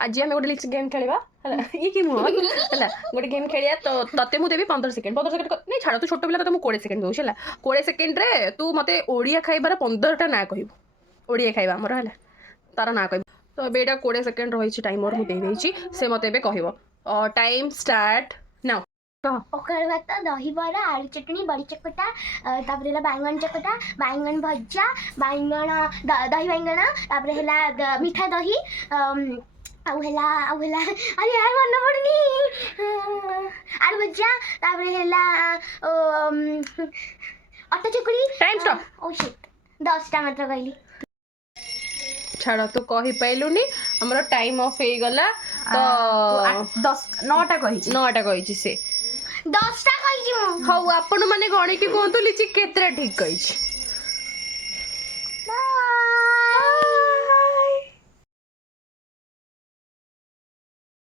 आज आम गोटे गेम खेलवा ये कि मुह है गोटे गेम खेलिया तो तते मुझे देवी 15 सेकंड नहीं छाड़ तू छोट पिला तो 20 सेकंड दूँ है 20 सेकंड रे तू मते ओडिया खाइबार 15टा ना कहबू ओडिया खाइबा हमर है तार ना कहबू तो ये 20 सेकंड रही टाइमर मुझे से मत कह टाइम स्टार्ट नाउ पखाड़ भात दही बड़ा आलू चटनी बड़ी चकटा बैंगन चकटा बैंगन भजा बैंगन दही बैंगन मीठा दही अरे यार मन पड़नी आलू भजा अटा चकुड़ी टाइम स्टॉप ओ शिट 10टा मात्र कहली छाड़ तू कही पाइलुनी हमर टाइम ऑफ हो गला तो 9टा कही 9टा कही से 10टा कही हौ आपण माने गणिकी कहतु लिची केतरा ठीक कही